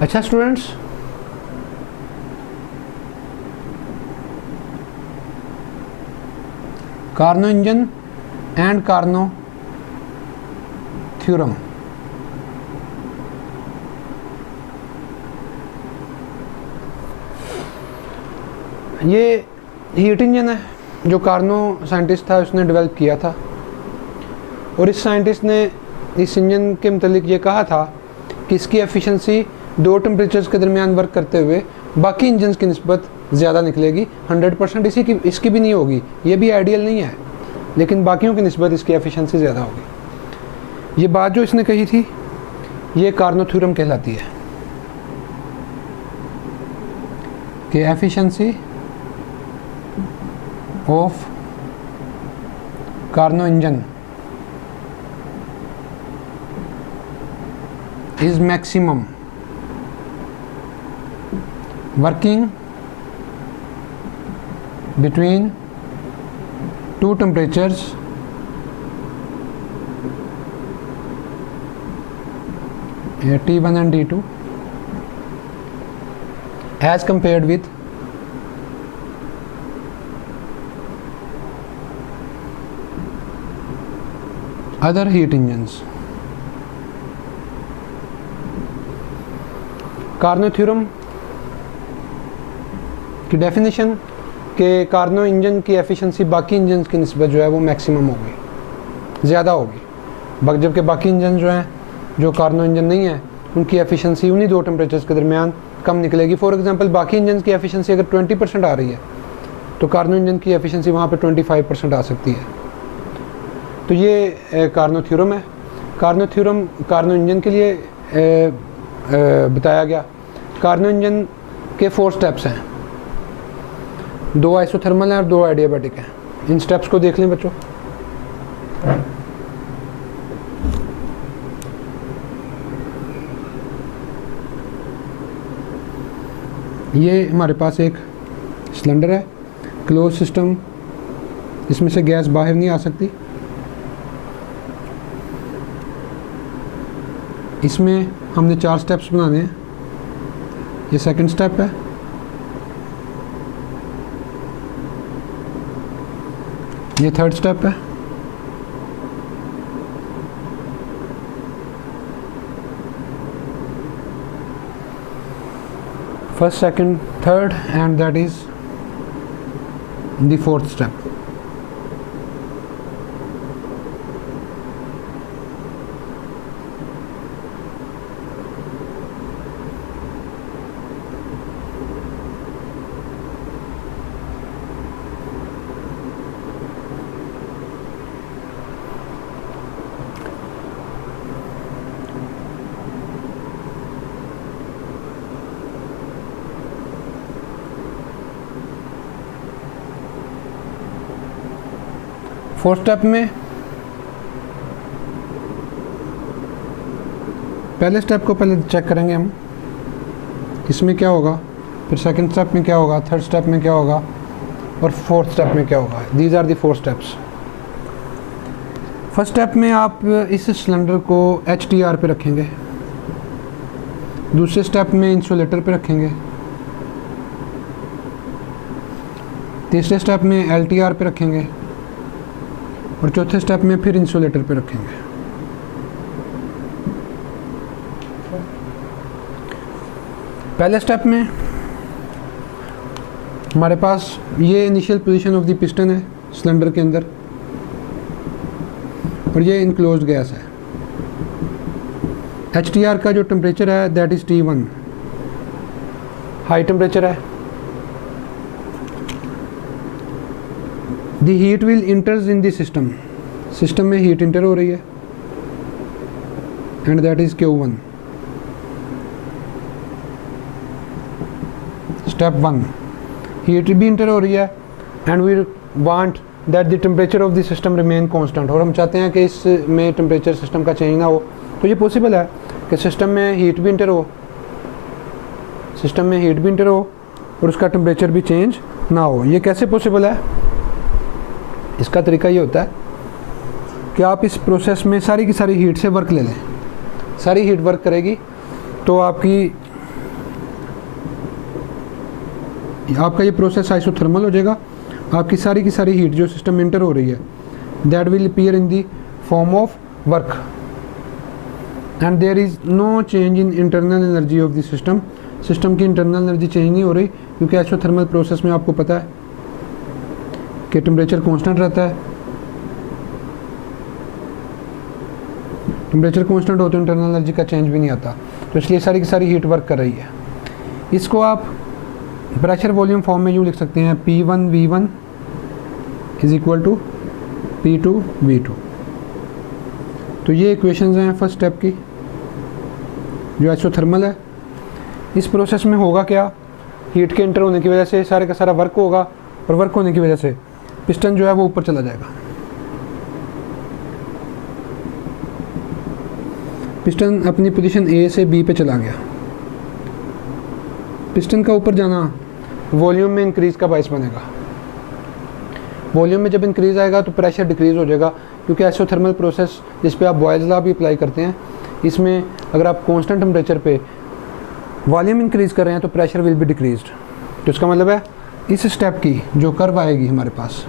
अच्छा students, Carnot engine and Carnot theorem. ये heat engine है जो कार्नो साइंटिस्ट था उसने डेवलप किया था, और इस साइंटिस्ट ने इस इंजन के मतलब ये कहा था कि इसकी एफिशिएंसी दो टेम्परेचर्स के दरमियान वर्क करते हुए बाकी इंजन्स की निस्बत ज़्यादा निकलेगी। 100% इसकी भी नहीं होगी, ये भी आइडियल नहीं है, लेकिन बाकियों की निस्बत इसकी एफिशिएंसी ज़्यादा होगी। ये बात जो इसने कही थी ये कार्नो थ्योरम कहलाती है कि efficiency of Carnot engine is maximum working between two temperatures T1 and T2 as compared with other heat engines। Carnot theorem की डेफिनेशन के कार्नो इंजन की एफिशिएंसी बाकी इंजन की निस्बत जो है वो मैक्सिमम होगी, ज़्यादा होगी, जबकि बाकी इंजन जो हैं जो कार्नो इंजन नहीं है उनकी एफिशिएंसी उन्हीं दो टेम्परेचर्स के दरमियान कम निकलेगी। फॉर एग्जांपल बाकी इंजन की एफिशिएंसी अगर 20% आ रही है तो कार्नो इंजन की एफिशिएंसी वहाँ पे 25% आ सकती है। तो ये कार्नो थ्योरम है। कार्नो थ्योरम कार्नो इंजन के लिए बताया गया। कार्नो इंजन के 4 स्टेप्स हैं, 2 आइसोथर्मल हैं और 2 एडियाबैटिक हैं। इन स्टेप्स को देख लें बच्चों। ये हमारे पास एक सिलेंडर है, क्लोज सिस्टम, इसमें से गैस बाहर नहीं आ सकती। इसमें हमने 4 स्टेप्स बनाने हैं। ये सेकंड स्टेप है, ये थर्ड स्टेप है, first second third, and that is the fourth step. Fourth step में पहले स्टेप को पहले चेक करेंगे हम, इसमें क्या होगा, फिर सेकंड स्टेप में क्या होगा, थर्ड स्टेप में क्या होगा और फोर्थ स्टेप में क्या होगा। These are the 4 steps. First step में आप इस सिलेंडर को HTR पे रखेंगे, दूसरे स्टेप में इंसुलेटर पे रखेंगे, तीसरे स्टेप में LTR पे रखेंगे और चौथे स्टेप में फिर इंसुलेटर पे रखेंगे। पहले स्टेप में हमारे पास ये initial position of the piston है सिलेंडर के अंदर, और ये इनक्लोज्ड गैस है। HTR का जो टेम्परेचर है that is T1, high temperature है। The heat will enters in the system, system में हीट इंटर हो रही है, and that is Q1। Step 1, heat भी इंटर हो रही है and we want that the temperature of the system remain constant, और हम चाहते हैं कि इसमें टेम्परेचर सिस्टम का चेंज ना हो। तो ये पॉसिबल है कि सिस्टम में हीट भी इंटर हो, और उसका टेम्परेचर भी चेंज ना हो। ये कैसे पॉसिबल है? इसका तरीका ये होता है कि आप इस प्रोसेस में सारी की सारी हीट से वर्क ले लें। सारी हीट वर्क करेगी तो आपकी आपका ये प्रोसेस आइसोथर्मल हो जाएगा, आपकी सारी की सारी हीट जो सिस्टम में इंटर हो रही है that will appear in the form of work and there is no change in internal energy of the system. System की इंटरनल एनर्जी चेंज नहीं हो रही, क्योंकि आइसोथर्मल प्रोसेस में आपको पता है कि टेम्परेचर कांस्टेंट रहता है। टेम्परेचर कांस्टेंट हो तो इंटरनल एनर्जी का चेंज भी नहीं आता, तो इसलिए सारी की सारी हीट वर्क कर रही है। इसको आप प्रेशर वॉल्यूम फॉर्म में यूँ लिख सकते हैं, P1V1 is equal to P2V2। तो ये इक्वेशंस हैं फर्स्ट स्टेप की जो आइसोथर्मल है। इस प्रोसेस में होगा क्या, हीट के इंटर होने की वजह से सारे का सारा वर्क होगा, और वर्क होने की वजह से पिस्टन जो है वो ऊपर चला जाएगा। पिस्टन अपनी पोजीशन A से B पे चला गया। पिस्टन का ऊपर जाना वॉल्यूम में इंक्रीज़ का बायस बनेगा। वॉल्यूम में जब इंक्रीज़ आएगा तो प्रेशर डिक्रीज़ हो जाएगा, क्योंकि आइसोथर्मल प्रोसेस जिस पे आप बॉयल्स लॉ भी अप्लाई करते हैं, इसमें अगर आप कांस्टेंट टेम्परेचर पे वॉल्यूम इंक्रीज़ कर रहे हैं तो प्रेशर विल बी डिक्रीज्ड। तो इसका मतलब है इस स्टेप की जो कर्व आएगी हमारे पास,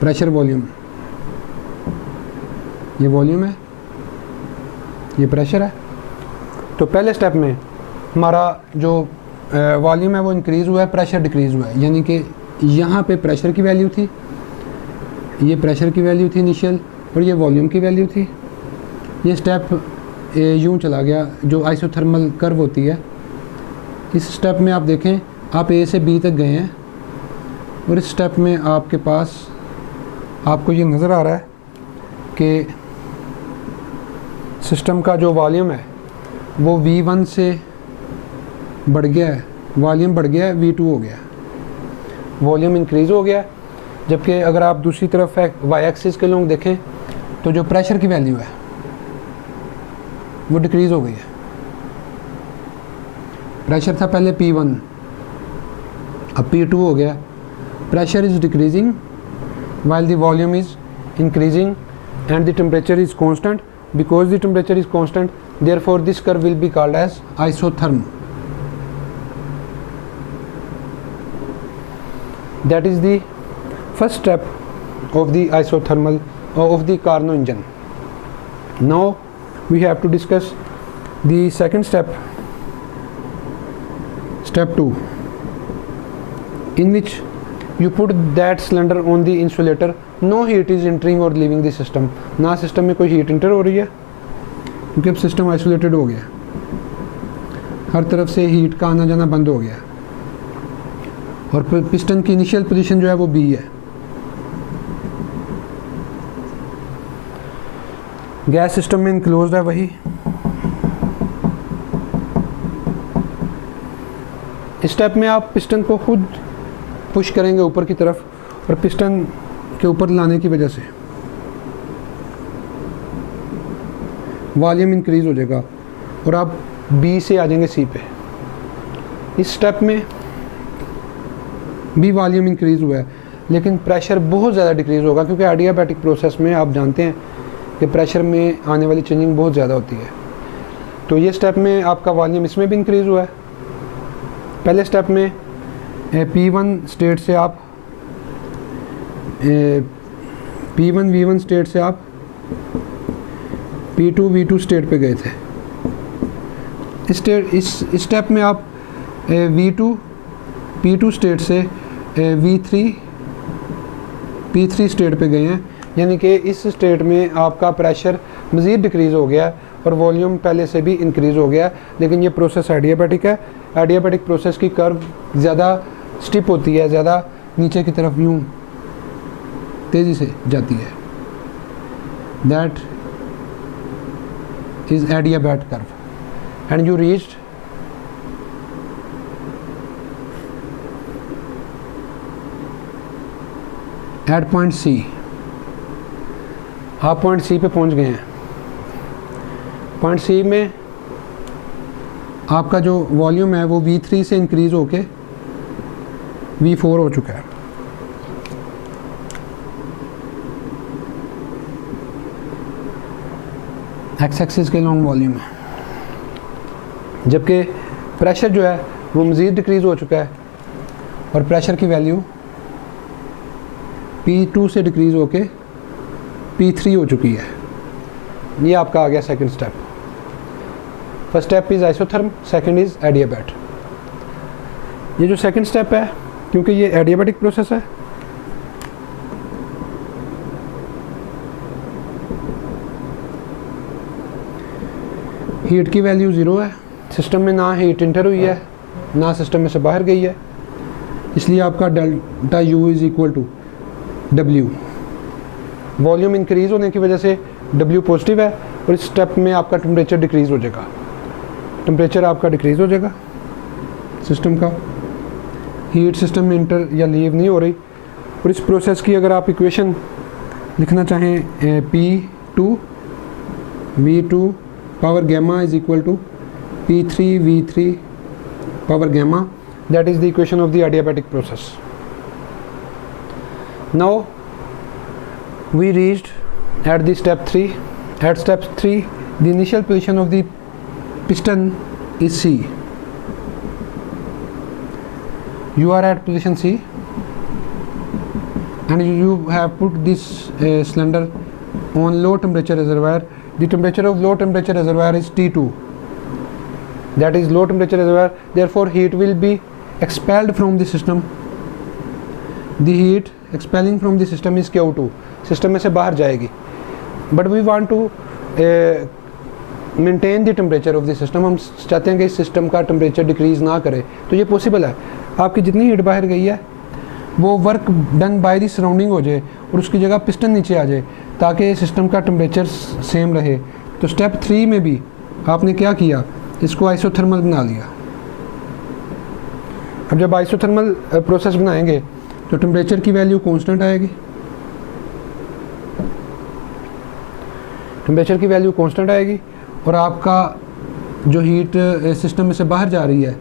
प्रेशर वॉल्यूम, ये वॉल्यूम है, ये प्रेशर है। तो पहले स्टेप में हमारा जो वॉल्यूम है वो इंक्रीज़ हुआ है, प्रेशर डिक्रीज़ हुआ है, यानी कि यहाँ पे प्रेशर की वैल्यू थी, ये प्रेशर की वैल्यू थी इनिशियल, और ये वॉल्यूम की वैल्यू थी। ये स्टेप यूँ चला गया जो आइसोथर्मल कर्व होती है। इस स्टेप में आप देखें, आप A से B तक गए हैं, और इस स्टेप में आपके पास आपको ये नज़र आ रहा है कि सिस्टम का जो वॉल्यूम है वो V1 से बढ़ गया है, वॉल्यूम बढ़ गया है, V2 हो गया, वॉल्यूम इंक्रीज़ हो गया। जबकि अगर आप दूसरी तरफ वाई एक्सिस के लोग देखें तो जो प्रेशर की वैल्यू है वो डिक्रीज़ हो गई है। प्रेशर था पहले P1, अब P2 हो गया। Pressure is decreasing while the volume is increasing and the temperature is constant. Because the temperature is constant, therefore this curve will be called as isotherm. That is the first step of the isothermal of the Carnot engine. Now we have to discuss the second step, step 2, in which you put that cylinder on the insulator. No heat is entering or leaving the system. ना system में कोई heat enter हो रही है, क्योंकि अब system isolated हो गया, हर तरफ से हीट का आना जाना बंद हो गया, और पिस्टन की इनिशियल पोजीशन जो है वो B है। गैस सिस्टम में इनक्लोज्ड है वही। इस स्टेप में आप पिस्टन को खुद पुश करेंगे ऊपर की तरफ, और पिस्टन के ऊपर लाने की वजह से वॉल्यूम इंक्रीज हो जाएगा, और आप B से आ जाएंगे C पे। इस स्टेप में भी वॉल्यूम इंक्रीज़ हुआ है, लेकिन प्रेशर बहुत ज़्यादा डिक्रीज़ होगा, क्योंकि एडियाबैटिक प्रोसेस में आप जानते हैं कि प्रेशर में आने वाली चेंजिंग बहुत ज़्यादा होती है। तो ये स्टेप में आपका वॉल्यूम इसमें भी इंक्रीज़ हुआ है। पहले स्टेप में P1 स्टेट से आप P1V1 स्टेट से आप P2V2 स्टेट पे गए थे। इस स्टेप में आप P2 स्टेट से P3 स्टेट पे गए हैं, यानी कि इस स्टेट में आपका प्रेशर मज़ीद डिक्रीज़ हो गया और वॉल्यूम पहले से भी इंक्रीज़ हो गया। लेकिन ये प्रोसेस एडियाबैटिक है। एडियाबैटिक प्रोसेस की कर्व ज़्यादा स्टिप होती है, ज़्यादा नीचे की तरफ यूँ तेज़ी से जाती है। That is adiabat curve and you reached at point C। आप पॉइंट C पे पहुंच गए हैं। पॉइंट C में आपका जो वॉल्यूम है वो V3 से इंक्रीज़ होके V4 हो चुका है। एक्स एक्सिस के लॉन्ग वॉल्यूम है, जबकि प्रेशर जो है वो मज़ीद डिक्रीज़ हो चुका है और प्रेशर की वैल्यू P2 से डिक्रीज़ होके P3 हो चुकी है। ये आपका आ गया second step. First step is isotherm, second is adiabat. ये जो सेकंड स्टेप है, क्योंकि ये एडियाबैटिक प्रोसेस है, हीट की वैल्यू ज़ीरो है, सिस्टम में ना हीट इंटर हुई है ना सिस्टम में से बाहर गई है, इसलिए आपका delta U is equal to W। Volume increase होने की वजह से W पॉजिटिव है और इस स्टेप में आपका टेम्परेचर डिक्रीज़ हो जाएगा, टेम्परेचर आपका डिक्रीज़ हो जाएगा सिस्टम का, हीट सिस्टम में इंटर या लीव नहीं हो रही। और इस प्रोसेस की अगर आप इक्वेशन लिखना चाहें P2 V2 power gamma is equal to P3 V3 power gamma, that is the equation of the adiabatic process. Now we reached at the step 3. At step 3 the initial position of the piston is C. You are at position C and you have put this cylinder on low temperature reservoir. The temperature of low temperature reservoir is T2, that is low temperature reservoir, therefore heat will be expelled from the system. The heat expelling from the system is Q2, सिस्टम में से बाहर जाएगी, but we want to maintain the temperature of the system. हम चाहते हैं कि इस सिस्टम का टेम्परेचर डिक्रीज़ ना करे, तो ये पॉसिबल है। आपकी जितनी हीट बाहर गई है वो work done by the surrounding हो जाए और उसकी जगह पिस्टन नीचे आ जाए ताकि सिस्टम का टेम्परेचर सेम रहे। तो स्टेप 3 में भी आपने क्या किया, इसको आइसोथर्मल बना लिया। अब जब आइसोथर्मल प्रोसेस बनाएंगे तो टेम्परेचर की वैल्यू कांस्टेंट आएगी, टेम्परेचर की वैल्यू कांस्टेंट आएगी और आपका जो हीट सिस्टम में से बाहर जा रही है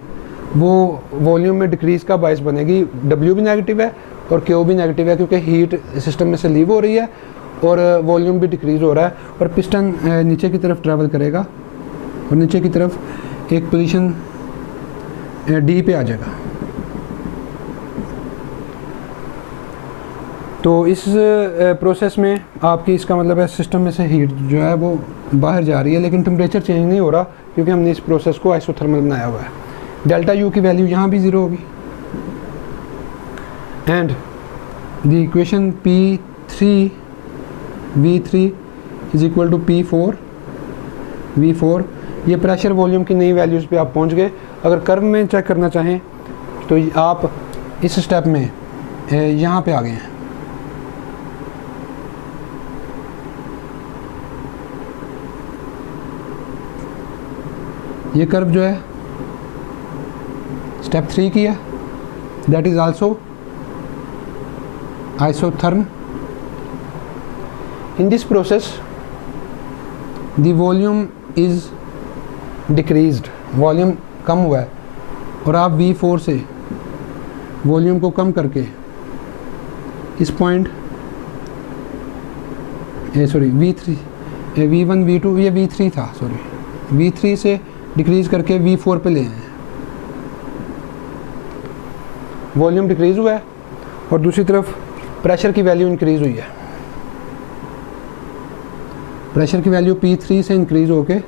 वो वॉल्यूम में डिक्रीज़ का बायस बनेगी। W भी नेगेटिव है और Q भी नेगेटिव है क्योंकि हीट सिस्टम में से लीव हो रही है और वॉल्यूम भी डिक्रीज़ हो रहा है और पिस्टन नीचे की तरफ ट्रैवल करेगा और नीचे की तरफ एक पोजीशन D पे आ जाएगा। तो इस प्रोसेस में आपकी इसका मतलब है सिस्टम में से हीट जो है वो बाहर जा रही है लेकिन टेम्परेचर चेंज नहीं हो रहा क्योंकि हमने इस प्रोसेस को आइसोथर्मल बनाया हुआ है। डेल्टा U की वैल्यू यहाँ भी ज़ीरो होगी and the equation P3 V3 is equal to P4 V4। ये प्रेशर वॉल्यूम की नई वैल्यूज़ पे आप पहुँच गए। अगर कर्व में चेक करना चाहें तो आप इस स्टेप में यहाँ पे आ गए हैं। ये कर्व जो है स्टेप 3 की है, that is also isotherm. In this process the volume is decreased, volume कम हुआ है और आप V4 से वॉल्यूम को कम करके इस पॉइंट V3 V1 V2 ये V3 था, V3 से डिक्रीज़ करके V4 पे ले आए हैं। वॉल्यूम डिक्रीज़ हुआ है और दूसरी तरफ प्रेशर की वैल्यू इंक्रीज़ हुई है। प्रेशर की वैल्यू P3 से इंक्रीज़ होके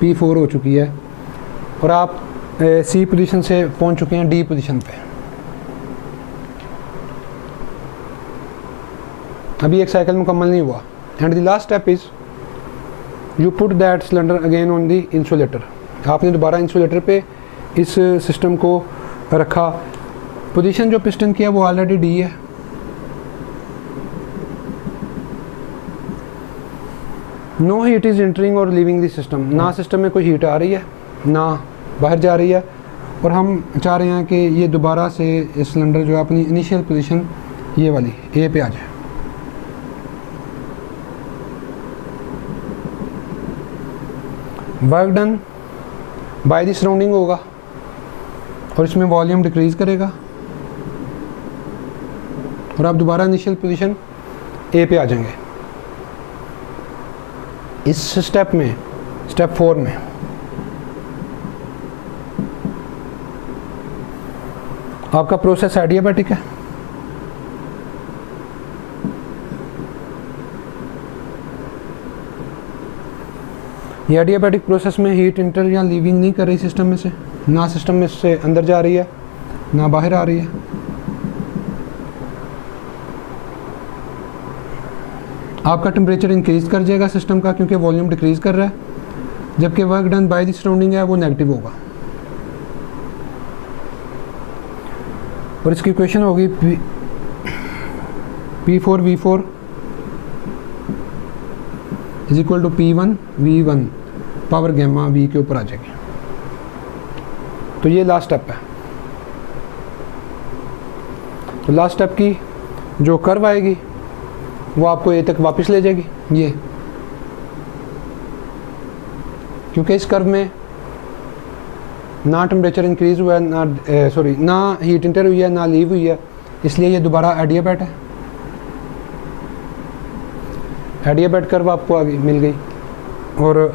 P4 हो चुकी है और आप C पोजीशन से पहुंच चुके हैं D पोजीशन पे। अभी एक साइकिल मुकम्मल नहीं हुआ and the last step is you put that cylinder again on the insulator. आपने दोबारा इंसुलेटर पे इस सिस्टम को रखा। पोजीशन जो पिस्टन की है वो ऑलरेडी D है। नो हीट इज़ एंटरिंग और लीविंग द सिस्टम, ना सिस्टम में कोई हीट आ रही है ना बाहर जा रही है और हम चाह रहे हैं कि ये दोबारा से सिलेंडर जो है अपनी इनिशियल पोजीशन ये वाली A पे आ जाए। Work done by the surrounding होगा और इसमें वॉल्यूम डिक्रीज़ करेगा और आप दोबारा इनिशियल पोजीशन A पे आ जाएंगे। इस स्टेप में, स्टेप 4 में आपका प्रोसेस एडियाबैटिक है। ये एडियाबैटिक प्रोसेस में हीट इंटर या लीविंग नहीं कर रही सिस्टम में से, ना सिस्टम में से अंदर जा रही है ना बाहर आ रही है। आपका टेम्परेचर इंक्रीज कर जाएगा सिस्टम का, क्योंकि वॉल्यूम डिक्रीज कर रहा है, जबकि work done by the surrounding है वो नेगेटिव होगा। और इसकी इक्वेशन होगी P4V4 is equal to P1V1 power gamma V के ऊपर आ जाएगी। तो ये लास्ट स्टेप है। तो लास्ट स्टेप की जो कर्व आएगी वो आपको ए तक वापस ले जाएगी, ये, क्योंकि इस कर्व में ना टेम्परेचर इंक्रीज हुआ है, ना हीट इंटर हुई है, ना लीव हुई है, इसलिए ये दोबारा एडियाबैट है। एडियाबैट कर्व आपको आगे मिल गई, और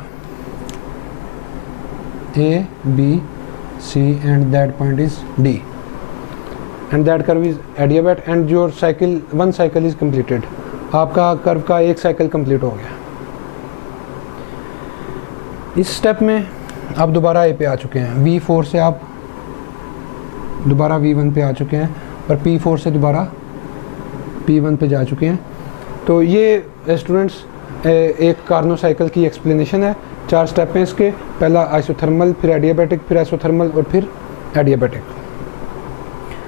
A B C and that point is D and that curve is adiabat and your cycle, one cycle is completed. आपका कर्व का एक साइकिल कंप्लीट हो गया। इस स्टेप में आप दोबारा ए पे आ चुके हैं, V4 से आप दोबारा V1 पे आ चुके हैं, और P4 से दोबारा P1 पे जा चुके हैं। तो ये स्टूडेंट्स एक कार्नो साइकिल की एक्सप्लेनेशन है। 4 स्टेप हैं इसके, पहला आइसोथर्मल, फिर एडियाबैटिक, फिर आइसोथर्मल और फिर एडियाबैटिक।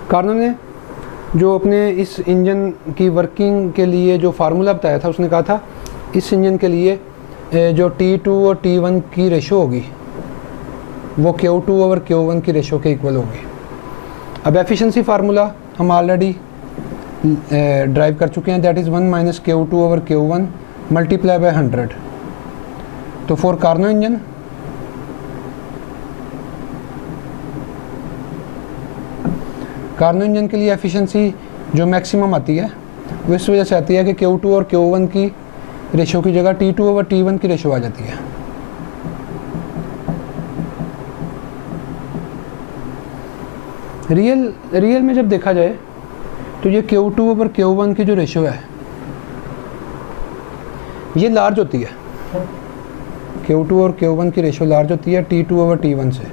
कार्नो ने जो अपने इस इंजन की वर्किंग के लिए जो फार्मूला बताया था, उसने कहा था इस इंजन के लिए जो T2 और T1 की रेशो होगी वो Q2 और Q1 की रेशो के इक्वल होगी। अब एफिशिएंसी फार्मूला हम ऑलरेडी ड्राइव कर चुके हैं, that is 1 minus Q2 over Q1 multiply by 100। तो फॉर कार्नो इंजन के लिए एफिशिएंसी जो मैक्सिमम आती है वो इस वजह से आती है कि Q2 और Q1 की रेशो की जगह T2 ओवर T1 की रेशो आ जाती है। रियल में जब देखा जाए तो ये Q2 ओवर Q1 की जो रेशो है ये लार्ज होती है। Q2 और Q1 की रेशो लार्ज होती है T2 ओवर T1 से।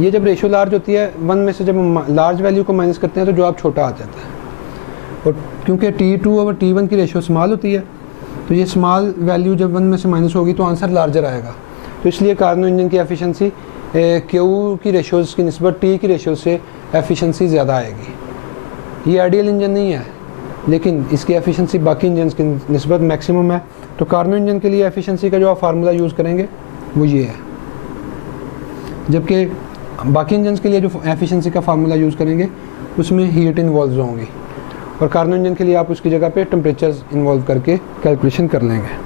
ये जब रेशो लार्ज होती है, 1 में से जब हम लार्ज वैल्यू को माइनस करते हैं तो जवाब छोटा आ जाता है। और क्योंकि T2 ओवर T1 की रेशो स्मॉल होती है, तो ये स्मॉल वैल्यू जब 1 में से माइनस होगी तो आंसर लार्जर आएगा। तो इसलिए कार्नो इंजन की एफिशिएंसी Q की रेशोज़ की निस्बत T की रेशो से एफिशिएंसी ज़्यादा आएगी। ये आइडियल इंजन नहीं है, लेकिन इसकी एफिशिएंसी बाकी इंजन की निस्बत मैक्सिमम है। तो कार्नो इंजन के लिए एफिशिएंसी का जो आप फार्मूला यूज़ करेंगे वो ये है, जबकि बाकी इंजन के लिए जो एफिशिएंसी का फार्मूला यूज़ करेंगे उसमें हीट इन्वॉल्व होंगी, और कार्नो इंजन के लिए आप उसकी जगह पे टेम्परेचर इन्वॉल्व करके कैलकुलेशन कर लेंगे।